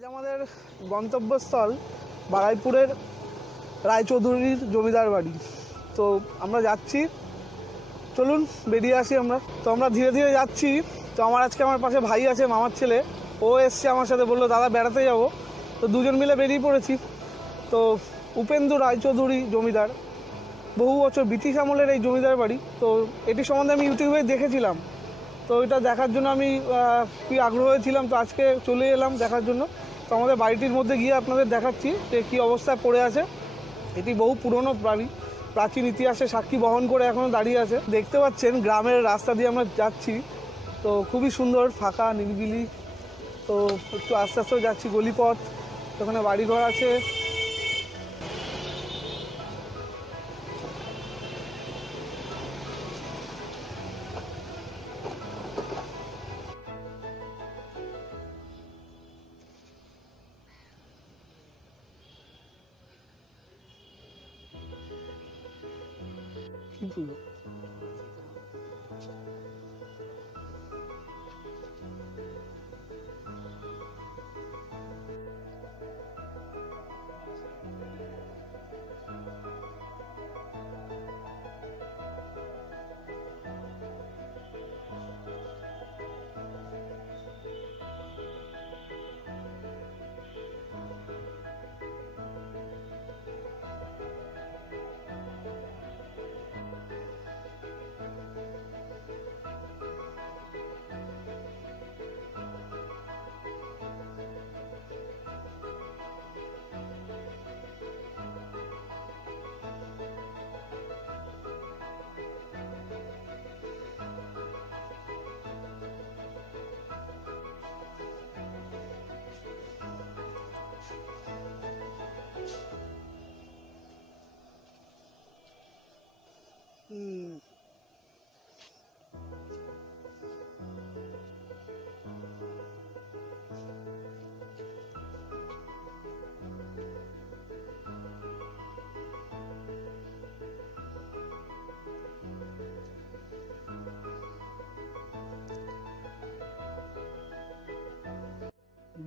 আজ আমাদের গন্তব্যস্থল বারাইপুরের রায়চৌধুরীর জমিদার বাড়ি। তো আমরা যাচ্ছি, চলুন বেরিয়ে আসি আমরা। তো আমরা ধীরে ধীরে যাচ্ছি। তো আজকে আমার পাশে ভাই আছে, মামার ছেলে, ও এসছে আমার সাথে, বললো দাদা বেড়াতে যাব। তো দুজন মিলে বেরিয়ে পড়েছি। তো উপেন্দু রায়চৌধুরী জমিদার, বহু বছর ব্রিটিশ আমলের এই জমিদার বাড়ি। তো এটি সম্বন্ধে আমি ইউটিউবে দেখেছিলাম, তো এটা দেখার জন্য আমি কি আগ্রহ ছিলাম। তো আজকে চলে এলাম দেখার জন্য। তো আমাদের বাড়িটির মধ্যে গিয়ে আপনাদের দেখাচ্ছি যে কী অবস্থায় পড়ে আছে। এটি বহু পুরনো বাড়ি, প্রাচীন ইতিহাসে সাক্ষী বহন করে এখনও দাঁড়িয়ে আছে। দেখতে পাচ্ছেন গ্রামের রাস্তা দিয়ে আমরা যাচ্ছি, তো খুবই সুন্দর, ফাঁকা নিরিবিলি। তো একটু আস্তে আস্তে যাচ্ছি, গলিপথ, ওখানে বাড়িঘর আছে। কি পুজো?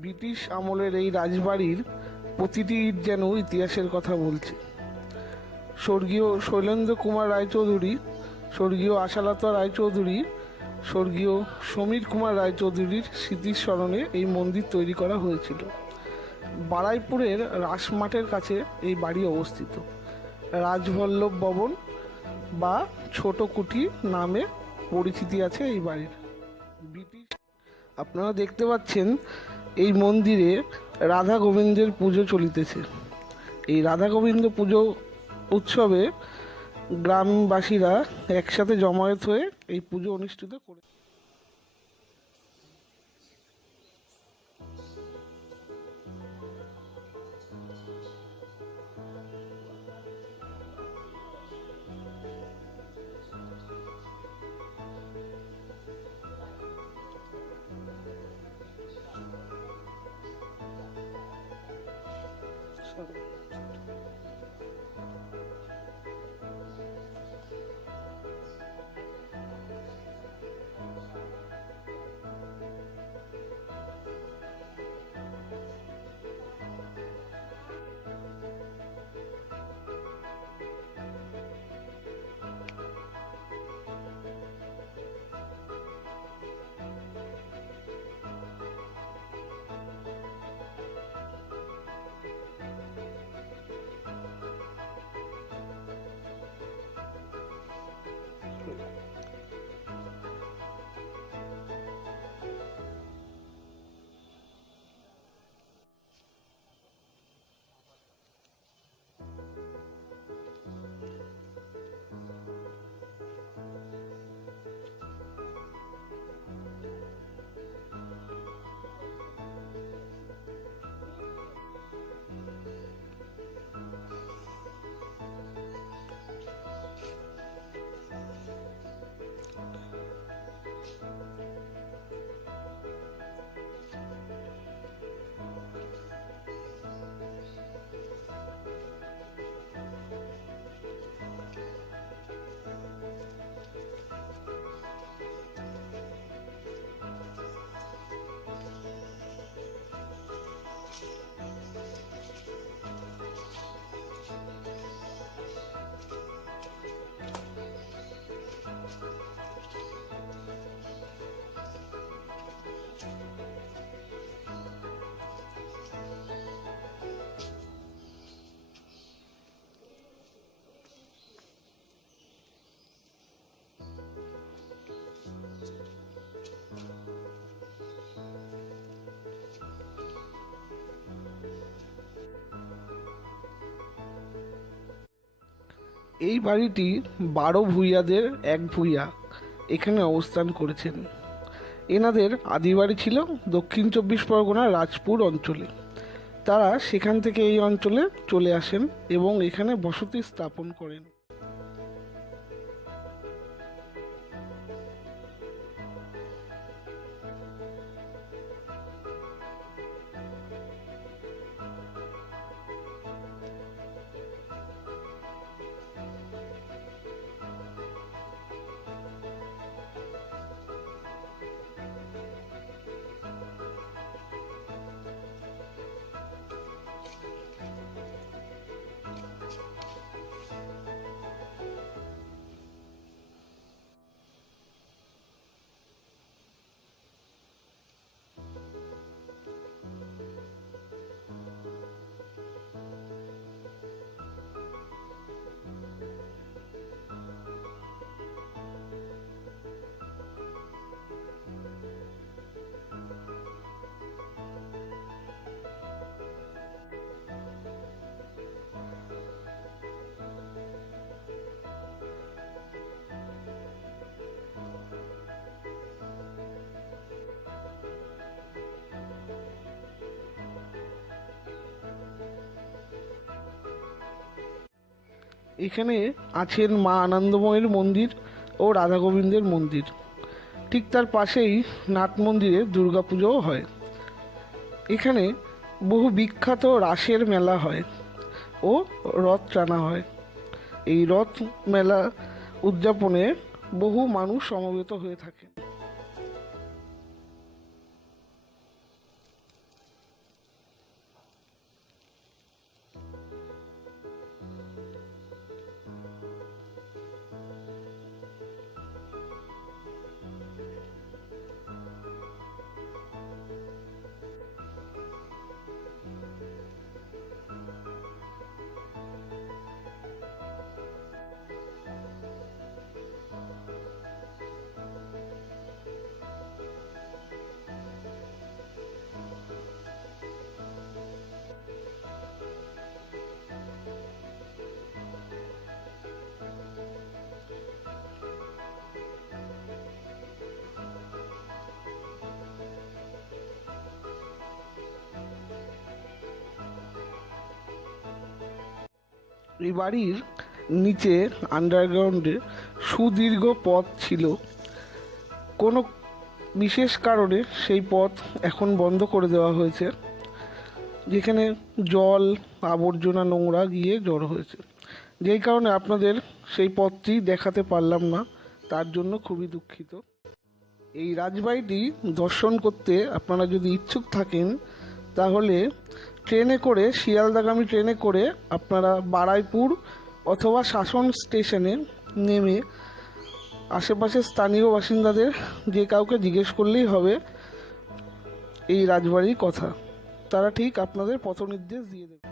ব্রিটিশ আমলের এই রাজবাড়ির প্রতিটি ইট যেন ইতিহাসের কথা বলছে। স্বর্গীয় শৈলেন্দ্র কুমার রায়চৌধুরী, স্বর্গীয় আশালতা রায়চৌধুরী, স্বর্গীয় সমীর কুমার রায়চৌধুরীর স্মৃতির স্মরণে এই মন্দির তৈরি করা হয়েছিল। বারাইপুরের রাসমাঠের কাছে এই বাড়ি অবস্থিত। রাজবল্লভ ভবন বা ছোট কুঠি নামে পরিচিতি আছে এই বাড়ির। ব্রিটিশ, আপনারা দেখতে পাচ্ছেন এই মন্দিরে রাধা গোবিন্দের পুজো চলিতেছে। এই রাধা গোবিন্দ পুজো উৎসবে গ্রামবাসীরা একসাথে জমায়েত হয়ে এই পুজো অনুষ্ঠিত করে। এই বাড়িটি 12 ভূঁইয়াদের এক ভূঁইয়া এখানে অবস্থান করেছেন। এনাদের আদি বাড়ি ছিল দক্ষিণ 24 পরগনার রাজপুর অঞ্চলে। তারা সেখান থেকে এই অঞ্চলে চলে আসেন এবং এখানে বসতি স্থাপন করেন। এখানে আছেন মা আনন্দময়ের মন্দির ও রাধা গোবিন্দের মন্দির। ঠিক তার পাশেই নাট মন্দিরে দুর্গাপুজোও হয়। এখানে বহু বিখ্যাত রাসের মেলা হয় ও রথ টানা হয়। এই রথ মেলা উদযাপনে বহু মানুষ সমবেত হয়ে থাকে। এই বাড়ির নিচে আন্ডারগ্রাউন্ডে সুদীর্ঘ পথ ছিল। কোনো বিশেষ কারণে সেই পথ এখন বন্ধ করে দেওয়া হয়েছে, যেখানে জল আবর্জনা নোংরা গিয়ে জড়ো হয়েছে, যেই কারণে আপনাদের সেই পথটি দেখাতে পারলাম না, তার জন্য খুবই দুঃখিত। এই রাজবাড়িটি দর্শন করতে আপনারা যদি ইচ্ছুক থাকেন তাহলে ট্রেনে করে, শিয়ালদাগামী ট্রেনে করে আপনারা বারুইপুর অথবা শাসন স্টেশনে নেমে আশেপাশের স্থানীয় বাসিন্দাদের যে কাউকে জিজ্ঞেস করলেই হবে এই রাজবাড়ির কথা। তারা ঠিক আপনাদের পথ নির্দেশ দিয়ে দেবে।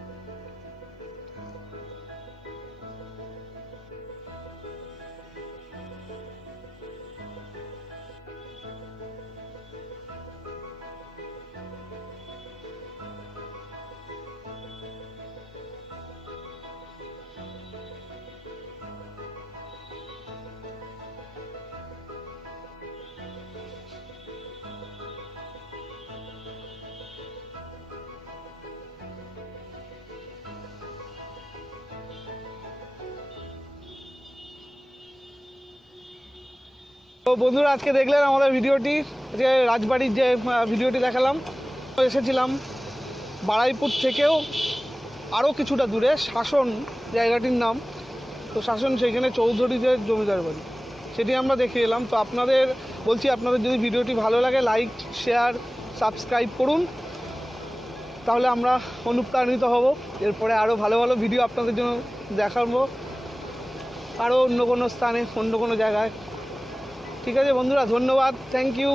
তো বন্ধুরা, আজকে দেখলেন আমাদের ভিডিওটি, যে রাজবাড়ির যে ভিডিওটি দেখালাম। এসেছিলাম বারুইপুর থেকেও আরও কিছুটা দূরে, শাসন জায়গাটির নাম। তো শাসন, সেখানে চৌধুরীদের জমিদার বাড়ি, সেটি আমরা দেখে এলাম। তো আপনাদের বলছি, আপনাদের যদি ভিডিওটি ভালো লাগে লাইক, শেয়ার, সাবস্ক্রাইব করুন, তাহলে আমরা অনুপ্রাণিত হব। এরপরে আরও ভালো ভালো ভিডিও আপনাদের জন্য দেখাবো, আরও অন্য কোনো স্থানে, অন্য কোনো জায়গায়। ঠিক আছে বন্ধুরা, ধন্যবাদ, থ্যাংক ইউ।